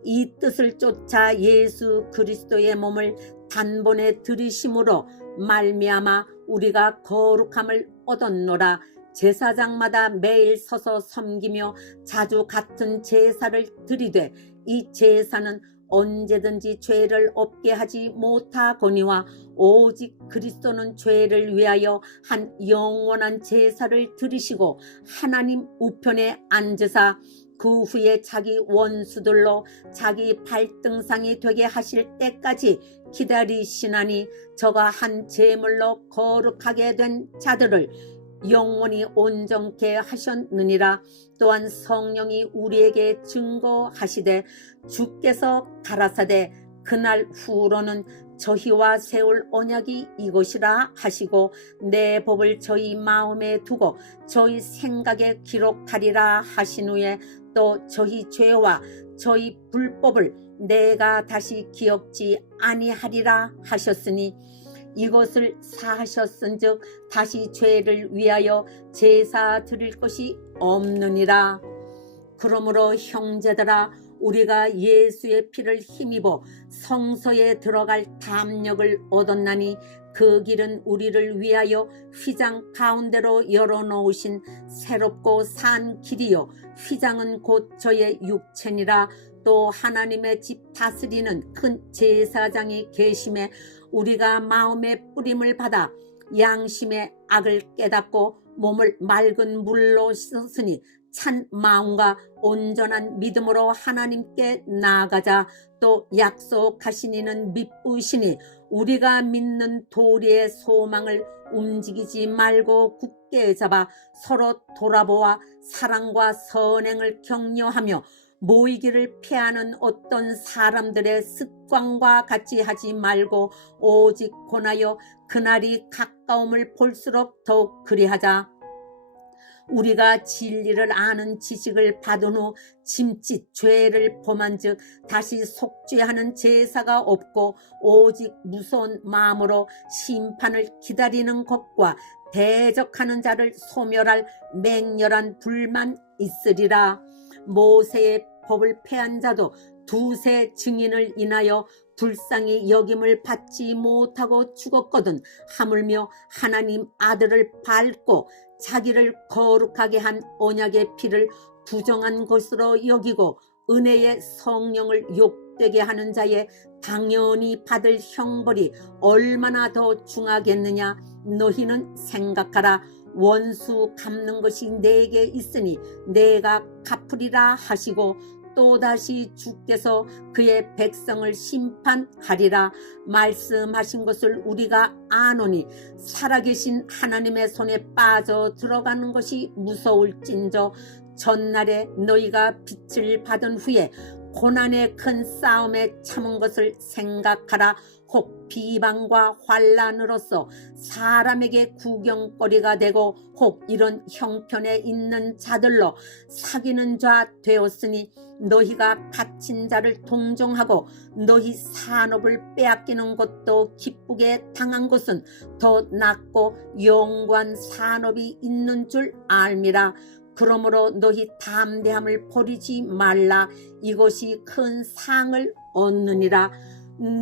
이 뜻을 쫓아 예수 그리스도의 몸을 단번에 들이심으로 말미암아 우리가 거룩함을 얻었노라. 제사장마다 매일 서서 섬기며 자주 같은 제사를 드리되 이 제사는 언제든지 죄를 없게 하지 못하거니와 오직 그리스도는 죄를 위하여 한 영원한 제사를 드리시고 하나님 우편에 앉으사 그 후에 자기 원수들로 자기 발등상이 되게 하실 때까지 기다리시나니 저가 한 제물로 거룩하게 된 자들을 영원히 온전케 하셨느니라. 또한 성령이 우리에게 증거하시되 주께서 가라사대 그날 후로는 저희와 세울 언약이 이것이라 하시고 내 법을 저희 마음에 두고 저희 생각에 기록하리라 하신 후에 또 저희 죄와 저희 불법을 내가 다시 기억지 아니하리라 하셨으니 이것을 사하셨은즉 다시 죄를 위하여 제사 드릴 것이 없느니라. 그러므로 형제들아 우리가 예수의 피를 힘입어 성소에 들어갈 담력을 얻었나니 그 길은 우리를 위하여 휘장 가운데로 열어놓으신 새롭고 산 길이요 휘장은 곧 저의 육체니라. 또 하나님의 집 다스리는 큰 제사장이 계심에 우리가 마음의 뿌림을 받아 양심의 악을 깨닫고 몸을 맑은 물로 씻었으니 찬 마음과 온전한 믿음으로 하나님께 나아가자. 또 약속하신 이는 미쁘시니 우리가 믿는 도리의 소망을 움직이지 말고 굳게 잡아 서로 돌아보아 사랑과 선행을 격려하며 모이기를 피하는 어떤 사람들의 습관과 같이 하지 말고 오직 권하여 그날이 가까움을 볼수록 더욱 그리하자. 우리가 진리를 아는 지식을 받은 후 짐짓 죄를 범한즉 다시 속죄하는 제사가 없고 오직 무서운 마음으로 심판을 기다리는 것과 대적하는 자를 소멸할 맹렬한 불만 있으리라. 모세의 법을 폐한 자도 두세 증인을 인하여 불쌍히 여김을 받지 못하고 죽었거든. 하물며 하나님 아들을 밟고 자기를 거룩하게 한 언약의 피를 부정한 것으로 여기고 은혜의 성령을 욕되게 하는 자의 당연히 받을 형벌이 얼마나 더 중하겠느냐. 너희는 생각하라. 원수 갚는 것이 내게 있으니 내가 갚으리라 하시고 또다시 주께서 그의 백성을 심판하리라 말씀하신 것을 우리가 아노니 살아계신 하나님의 손에 빠져 들어가는 것이 무서울진저 전날에 너희가 빛을 받은 후에 고난의 큰 싸움에 참은 것을 생각하라. 혹 비방과 환난으로서 사람에게 구경거리가 되고 혹 이런 형편에 있는 자들로 사귀는 자 되었으니 너희가 갇힌 자를 동정하고 너희 산업을 빼앗기는 것도 기쁘게 당한 것은 더 낫고 영원한 산업이 있는 줄 알미라. 그러므로 너희 담대함을 버리지 말라. 이것이 큰 상을 얻느니라.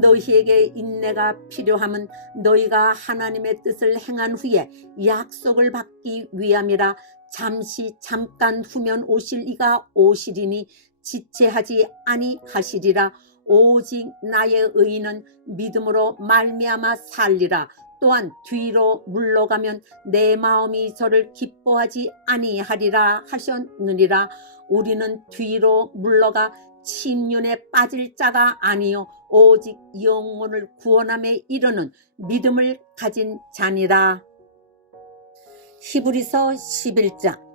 너희에게 인내가 필요함은 너희가 하나님의 뜻을 행한 후에 약속을 받기 위함이라. 잠깐 후면 오실 이가 오시리니 지체하지 아니하시리라. 오직 나의 의인은 믿음으로 말미암아 살리라. 또한 뒤로 물러가면 내 마음이 저를 기뻐하지 아니하리라 하셨느니라. 우리는 뒤로 물러가 침륜에 빠질 자가 아니요 오직 영혼을 구원함에 이르는 믿음을 가진 자니라. 히브리서 11장.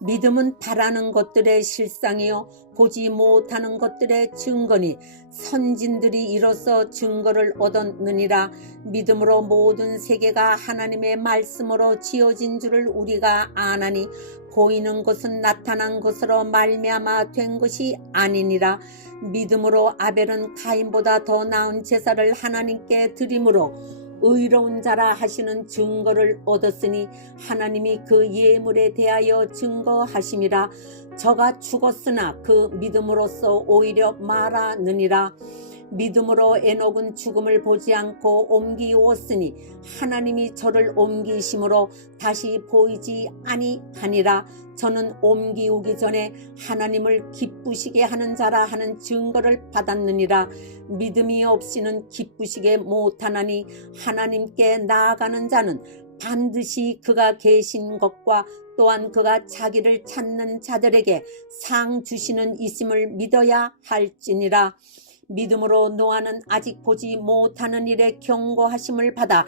믿음은 바라는 것들의 실상이요 보지 못하는 것들의 증거니 선진들이 이로써 증거를 얻었느니라. 믿음으로 모든 세계가 하나님의 말씀으로 지어진 줄을 우리가 아나니 보이는 것은 나타난 것으로 말미암아 된 것이 아니니라. 믿음으로 아벨은 가인보다 더 나은 제사를 하나님께 드림으로 의로운 자라 하시는 증거를 얻었으니 하나님이 그 예물에 대하여 증거하심이라. 저가 죽었으나 그 믿음으로써 오히려 말하느니라. 믿음으로 에녹은 죽음을 보지 않고 옮기웠으니 하나님이 저를 옮기심으로 다시 보이지 아니하니라. 저는 옮기우기 전에 하나님을 기쁘시게 하는 자라 하는 증거를 받았느니라. 믿음이 없이는 기쁘시게 못하나니 하나님께 나아가는 자는 반드시 그가 계신 것과 또한 그가 자기를 찾는 자들에게 상 주시는 이심을 믿어야 할지니라. 믿음으로 노아는 아직 보지 못하는 일에 경고하심을 받아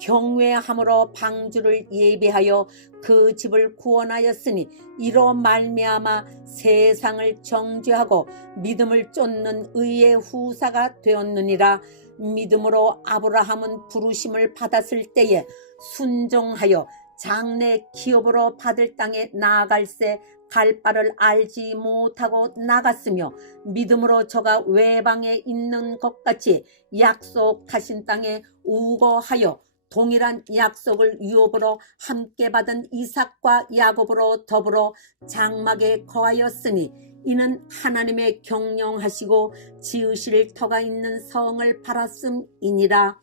경외함으로 방주를 예비하여 그 집을 구원하였으니 이로 말미암아 세상을 정죄하고 믿음을 쫓는 의의 후사가 되었느니라. 믿음으로 아브라함은 부르심을 받았을 때에 순종하여 장래 기업으로 받을 땅에 나아갈새 갈 바를 알지 못하고 나갔으며 믿음으로 저가 외방에 있는 것 같이 약속하신 땅에 우거하여 동일한 약속을 유업으로 함께 받은 이삭과 야곱으로 더불어 장막에 거하였으니 이는 하나님의 경영하시고 지으실 터가 있는 성을 바랐음이니라.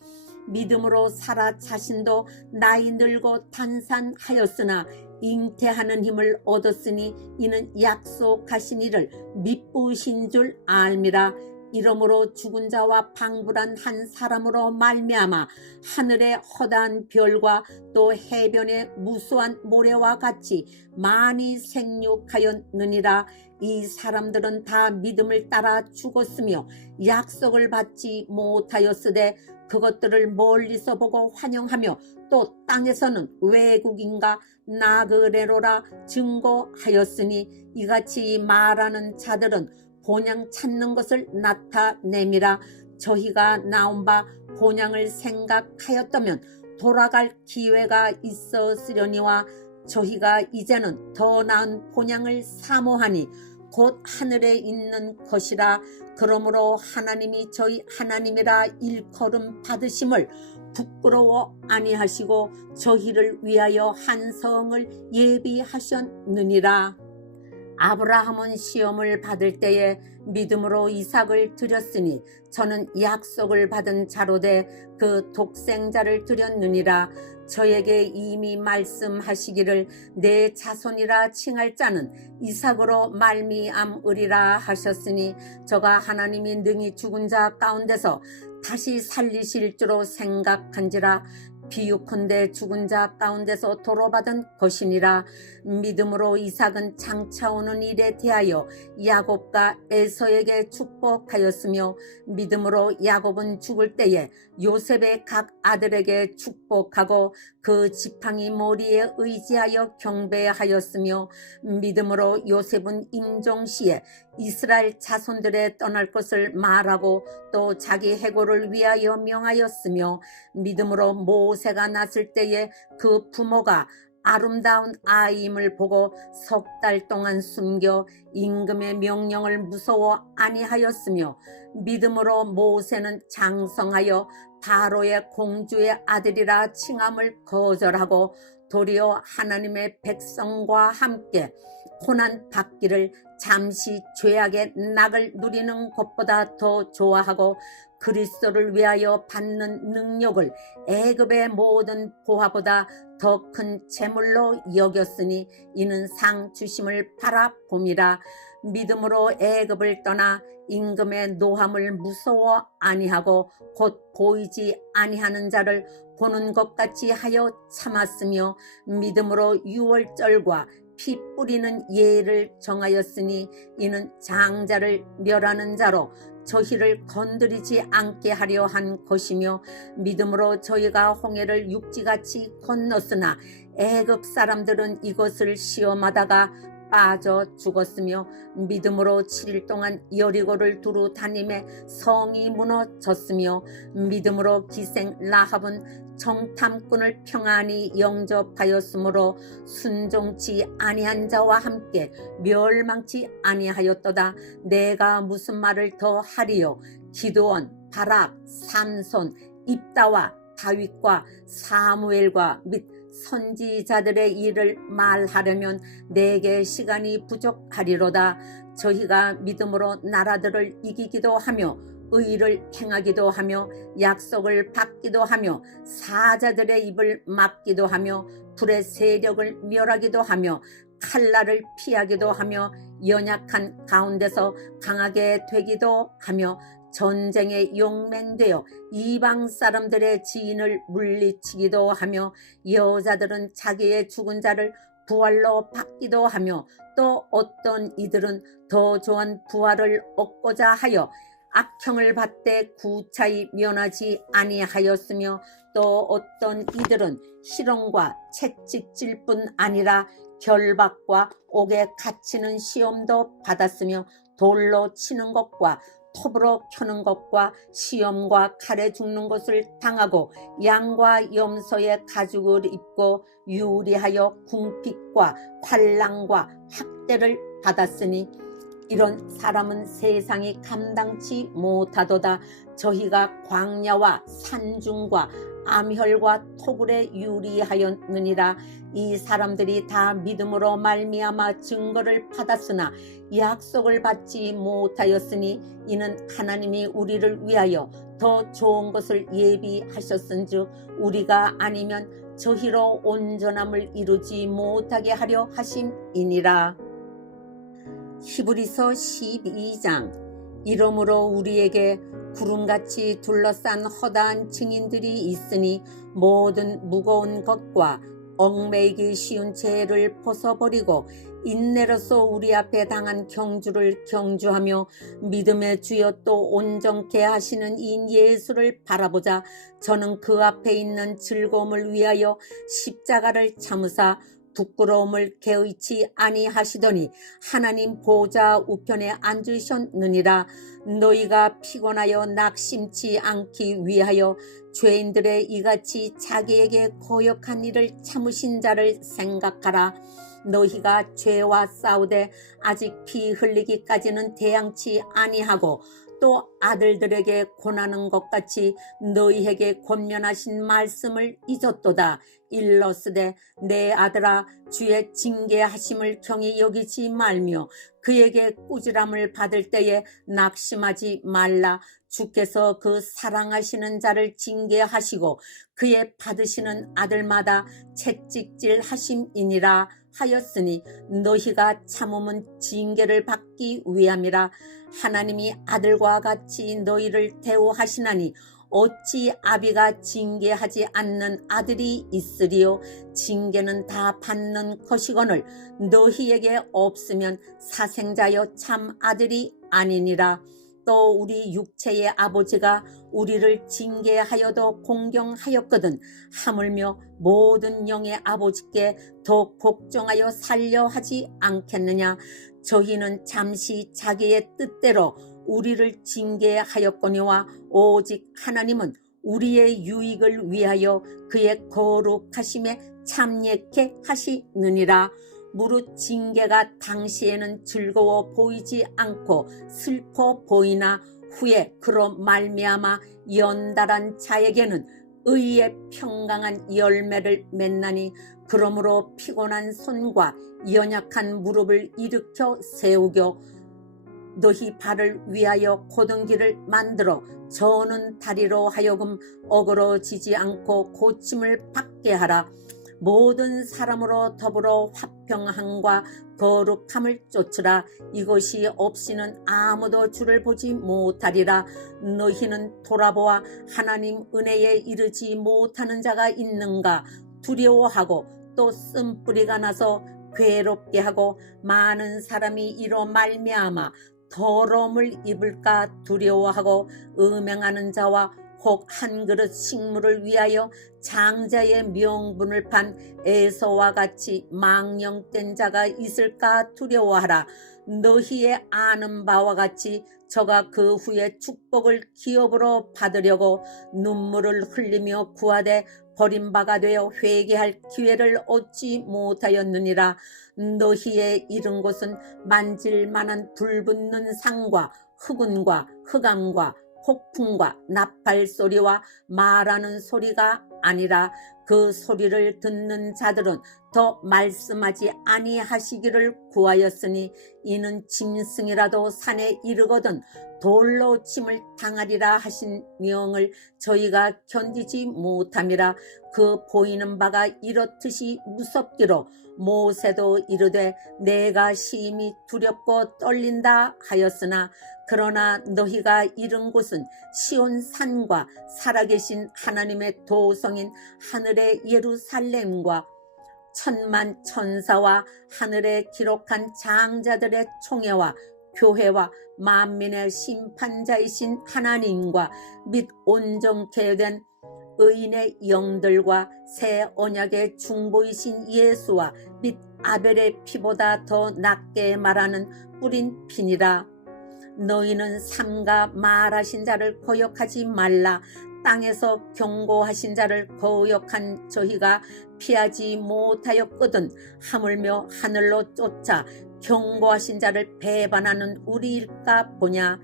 믿음으로 사라 자신도 나이 늙고 탄산하였으나 잉태하는 힘을 얻었으니 이는 약속하신 이를 미쁘신 줄 알미라. 이러므로 죽은 자와 방불한 한 사람으로 말미암아 하늘의 허다한 별과 또 해변의 무수한 모래와 같이 많이 생육하였느니라. 이 사람들은 다 믿음을 따라 죽었으며 약속을 받지 못하였으되 그것들을 멀리서 보고 환영하며 또 땅에서는 외국인과 나그네로라 증거하였으니 이같이 말하는 자들은 본향 찾는 것을 나타내미라. 저희가 나온 바 본향을 생각하였다면 돌아갈 기회가 있었으려니와 저희가 이제는 더 나은 본향을 사모하니 곧 하늘에 있는 것이라. 그러므로 하나님이 저희 하나님이라 일컬음 받으심을 부끄러워 아니하시고 저희를 위하여 한 성을 예비하셨느니라. 아브라함은 시험을 받을 때에 믿음으로 이삭을 드렸으니 저는 약속을 받은 자로 돼 그 독생자를 드렸느니라. 저에게 이미 말씀하시기를 내 자손이라 칭할 자는 이삭으로 말미암으리라 하셨으니 저가 하나님이 능히 죽은 자 가운데서 다시 살리실 줄로 생각한지라. 비유컨대 죽은 자 가운데서 도로받은 것이니라. 믿음으로 이삭은 장차 오는 일에 대하여 야곱과 에서에게 축복하였으며 믿음으로 야곱은 죽을 때에 요셉의 각 아들에게 축복하고 그 지팡이 머리에 의지하여 경배하였으며 믿음으로 요셉은 임종시에 이스라엘 자손들의 떠날 것을 말하고 또 자기 해고를 위하여 명하였으며 믿음으로 모세가 났을 때에 그 부모가 아름다운 아이임을 보고 석 달 동안 숨겨 임금의 명령을 무서워 아니하였으며 믿음으로 모세는 장성하여 바로의 공주의 아들이라 칭함을 거절하고 도리어 하나님의 백성과 함께 고난 받기를 잠시 죄악의 낙을 누리는 것보다 더 좋아하고 그리스도를 위하여 받는 능력을 애굽의 모든 보화보다 더 큰 재물로 여겼으니 이는 상 주심을 바라봄이라. 믿음으로 애굽을 떠나 임금의 노함을 무서워 아니하고 곧 보이지 아니하는 자를 보는 것 같이 하여 참았으며 믿음으로 유월절과 피 뿌리는 예를 정하였으니 이는 장자를 멸하는 자로 저희를 건드리지 않게 하려 한 것이며 믿음으로 저희가 홍해를 육지같이 건넜으나 애굽 사람들은 이것을 시험하다가 빠져 죽었으며 믿음으로 7일 동안 여리고를 두루 다니매 성이 무너졌으며 믿음으로 기생 라합은 정탐꾼을 평안히 영접하였으므로 순종치 아니한 자와 함께 멸망치 아니하였도다. 내가 무슨 말을 더 하리요. 기드온, 바락, 삼손, 입다와 다윗과 사무엘과 및 선지자들의 일을 말하려면 내게 시간이 부족하리로다. 저희가 믿음으로 나라들을 이기기도 하며 의를 행하기도 하며 약속을 받기도 하며 사자들의 입을 막기도 하며 불의 세력을 멸하기도 하며 칼날을 피하기도 하며 연약한 가운데서 강하게 되기도 하며 전쟁에 용맹되어 이방 사람들의 지인을 물리치기도 하며 여자들은 자기의 죽은 자를 부활로 받기도 하며 또 어떤 이들은 더 좋은 부활을 얻고자 하여 악형을 받되 구차히 면하지 아니하였으며 또 어떤 이들은 희롱과 채찍질 뿐 아니라 결박과 옥에 갇히는 시험도 받았으며 돌로 치는 것과 톱으로 켜는 것과 시험과 칼에 죽는 것을 당하고 양과 염소의 가죽을 입고 유리하여 궁핍과 환난과 학대를 받았으니 이런 사람은 세상이 감당치 못하도다. 저희가 광야와 산중과 암혈과 토굴에 유리하였느니라. 이 사람들이 다 믿음으로 말미암아 증거를 받았으나 약속을 받지 못하였으니 이는 하나님이 우리를 위하여 더 좋은 것을 예비하셨은즉 우리가 아니면 저희로 온전함을 이루지 못하게 하려 하심이니라. 히브리서 12장. 이러므로 우리에게 구름같이 둘러싼 허다한 증인들이 있으니 모든 무거운 것과 얽매이기 쉬운 죄를 벗어버리고 인내로서 우리 앞에 당한 경주를 경주하며 믿음의 주여 또 온전케 하시는 이 예수를 바라보자. 저는 그 앞에 있는 즐거움을 위하여 십자가를 참으사 부끄러움을 개의치 아니하시더니 하나님 보좌 우편에 앉으셨느니라. 너희가 피곤하여 낙심치 않기 위하여 죄인들의 이같이 자기에게 거역한 일을 참으신 자를 생각하라. 너희가 죄와 싸우되 아직 피 흘리기까지는 대항치 아니하고 또 아들들에게 권하는 것 같이 너희에게 권면하신 말씀을 잊었도다. 일러스되 내 아들아 주의 징계하심을 경히 여기지 말며 그에게 꾸지람을 받을 때에 낙심하지 말라. 주께서 그 사랑하시는 자를 징계하시고 그의 받으시는 아들마다 채찍질 하심이니라 하였으니 너희가 참음은 징계를 받기 위함이라. 하나님이 아들과 같이 너희를 대우하시나니 어찌 아비가 징계하지 않는 아들이 있으리요. 징계는 다 받는 것이거늘 너희에게 없으면 사생자여 참 아들이 아니니라. 또 우리 육체의 아버지가 우리를 징계하여도 공경하였거든 하물며 모든 영의 아버지께 더 걱정하여 살려 하지 않겠느냐. 저희는 잠시 자기의 뜻대로 우리를 징계하였거니와 오직 하나님은 우리의 유익을 위하여 그의 거룩하심에 참여케 하시느니라. 무릇 징계가 당시에는 즐거워 보이지 않고 슬퍼 보이나 후에 그로 말미암아 연달한 자에게는 의의 평강한 열매를 맺나니 그러므로 피곤한 손과 연약한 무릎을 일으켜 세우고 너희 발을 위하여 고등기를 만들어 저는 다리로 하여금 어그러지지 않고 고침을 받게 하라. 모든 사람으로 더불어 화평함과 거룩함을 쫓으라. 이것이 없이는 아무도 주를 보지 못하리라. 너희는 돌아보아 하나님 은혜에 이르지 못하는 자가 있는가 두려워하고 또 쓴뿌리가 나서 괴롭게 하고 많은 사람이 이로 말미암아 더러움을 입을까 두려워하고 음행하는 자와 혹 한 그릇 식물을 위하여 장자의 명분을 판 에서와 같이 망령된 자가 있을까 두려워하라. 너희의 아는 바와 같이 저가 그 후에 축복을 기업으로 받으려고 눈물을 흘리며 구하되 버림바가 되어 회개할 기회를 얻지 못하였느니라. 너희의 이른 곳은 만질만한 불붙는 상과 흑운과 흑암과 폭풍과 나팔 소리와 말하는 소리가 아니라 그 소리를 듣는 자들은 더 말씀하지 아니하시기를 구하였으니 이는 짐승이라도 산에 이르거든 돌로 침을 당하리라 하신 명을 저희가 견디지 못함이라. 그 보이는 바가 이렇듯이 무섭기로 모세도 이르되 내가 심히 두렵고 떨린다 하였으나 그러나 너희가 이른 곳은 시온 산과 살아계신 하나님의 도성인 하늘의 예루살렘과 천만 천사와 하늘에 기록한 장자들의 총회와 교회와 만민의 심판자이신 하나님과 및 온전케 된 의인의 영들과 새 언약의 중보이신 예수와 및 아벨의 피보다 더 낫게 말하는 뿌린 피니라. 너희는 삼가 말하신 자를 거역하지 말라. 땅에서 경고하신 자를 거역한 저희가 피하지 못하였거든 하물며 하늘로 쫓아 경고하신 자를 배반하는 우리일까 보냐.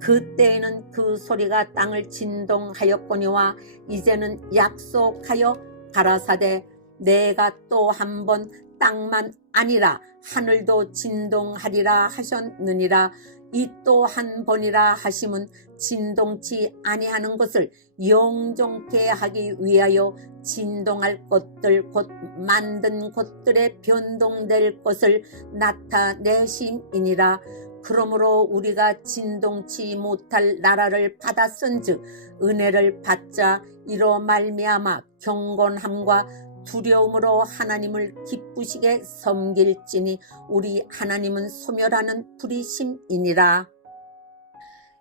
그때에는 그 소리가 땅을 진동하였거니와 이제는 약속하여 가라사대 내가 또 한 번 땅만 아니라 하늘도 진동하리라 하셨느니라. 이 또 한 번이라 하심은 진동치 아니하는 것을 영종케 하기 위하여 진동할 것들 곧 만든 것들에 변동될 것을 나타내심이니라. 그러므로 우리가 진동치 못할 나라를 받았은즉 은혜를 받자 이로 말미암아 경건함과 두려움으로 하나님을 기쁘시게 섬길지니 우리 하나님은 소멸하는 불이심이니라.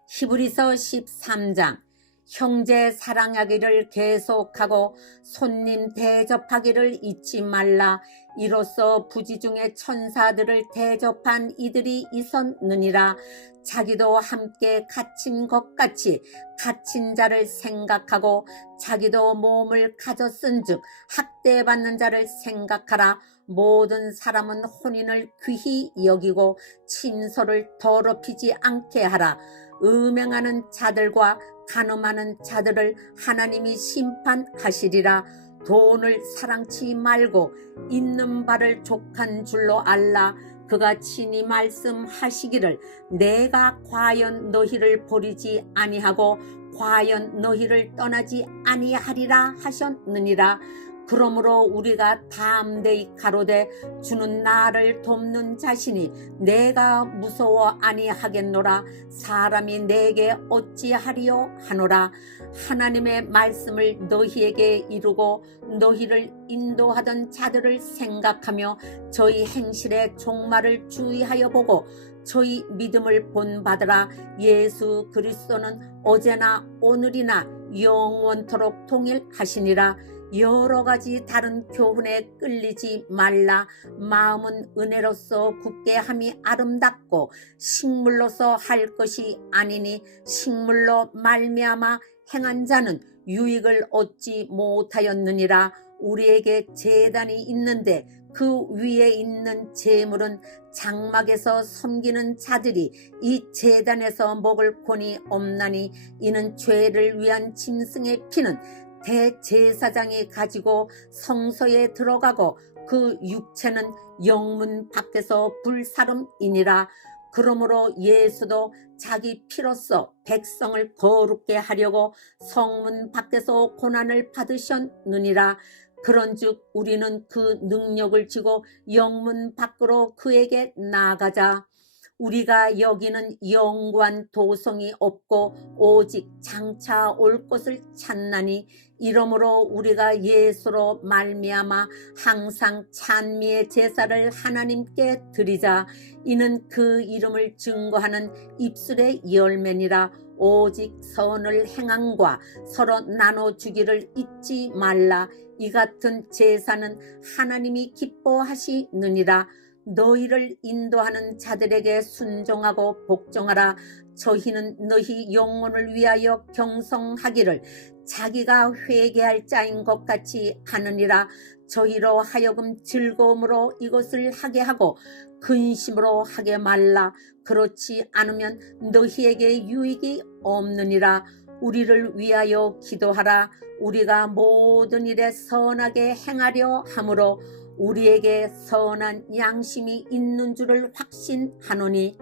히브리서 13장. 형제 사랑하기를 계속하고 손님 대접하기를 잊지 말라. 이로써 부지 중에 천사들을 대접한 이들이 있었느니라. 자기도 함께 갇힌 것 같이 갇힌 자를 생각하고 자기도 몸을 가졌은즉 학대받는 자를 생각하라. 모든 사람은 혼인을 귀히 여기고 친서를 더럽히지 않게 하라. 음행하는 자들과 간음하는 자들을 하나님이 심판하시리라. 돈을 사랑치 말고 있는 바를 족한 줄로 알라. 그가 친히 말씀하시기를 내가 과연 너희를 버리지 아니하고 과연 너희를 떠나지 아니하리라 하셨느니라. 그러므로 우리가 담대히 가로되 주는 나를 돕는 자신이 내가 무서워 아니하겠노라. 사람이 내게 어찌하리요 하노라. 하나님의 말씀을 너희에게 이루고 너희를 인도하던 자들을 생각하며 저희 행실의 종말을 주의하여 보고 저희 믿음을 본받으라. 예수 그리스도는 어제나 오늘이나 영원토록 동일하시니라. 여러 가지 다른 교훈에 끌리지 말라. 마음은 은혜로서 굳게 함이 아름답고 식물로서 할 것이 아니니 식물로 말미암아 행한 자는 유익을 얻지 못하였느니라. 우리에게 제단이 있는데 그 위에 있는 제물은 장막에서 섬기는 자들이 이 제단에서 먹을 권이 없나니 이는 죄를 위한 짐승의 피는 대제사장이 가지고 성소에 들어가고 그 육체는 영문 밖에서 불사름이니라. 그러므로 예수도 자기 피로써 백성을 거룩게 하려고 성문 밖에서 고난을 받으셨느니라. 그런즉 우리는 그 능력을 지고 영문 밖으로 그에게 나아가자. 우리가 여기는 영관 도성이 없고 오직 장차 올 것을 찾나니 이러므로 우리가 예수로 말미암아 항상 찬미의 제사를 하나님께 드리자. 이는 그 이름을 증거하는 입술의 열매니라. 오직 선을 행함과 서로 나눠주기를 잊지 말라. 이 같은 제사는 하나님이 기뻐하시느니라. 너희를 인도하는 자들에게 순종하고 복종하라. 저희는 너희 영혼을 위하여 경성하기를 자기가 회개할 자인 것 같이 하느니라. 저희로 하여금 즐거움으로 이것을 하게 하고 근심으로 하게 말라. 그렇지 않으면 너희에게 유익이 없느니라. 우리를 위하여 기도하라. 우리가 모든 일에 선하게 행하려 함으로 우리에게 선한 양심이 있는 줄을 확신하노니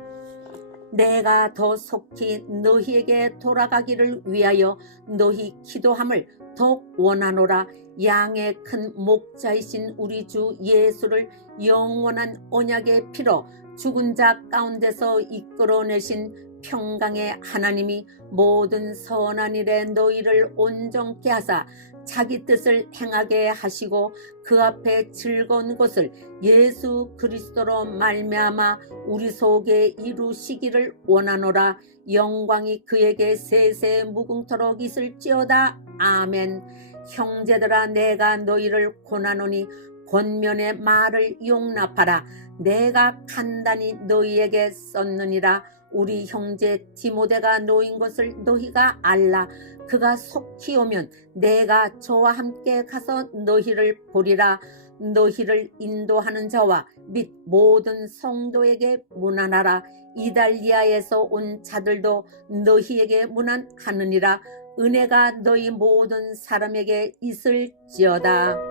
내가 더 속히 너희에게 돌아가기를 위하여 너희 기도함을 더욱 원하노라. 양의 큰 목자이신 우리 주 예수를 영원한 언약의 피로 죽은 자 가운데서 이끌어내신 평강의 하나님이 모든 선한 일에 너희를 온전케 하사 자기 뜻을 행하게 하시고 그 앞에 즐거운 것을 예수 그리스도로 말미암아 우리 속에 이루시기를 원하노라. 영광이 그에게 세세 무궁토록 있을지어다. 아멘. 형제들아, 내가 너희를 권하노니 권면의 말을 용납하라. 내가 간단히 너희에게 썼느니라. 우리 형제 디모데가 놓인 것을 너희가 알라. 그가 속히 오면 내가 저와 함께 가서 너희를 보리라. 너희를 인도하는 자와 및 모든 성도에게 문안하라. 이달리아에서 온 자들도 너희에게 문안하느니라. 은혜가 너희 모든 사람에게 있을지어다.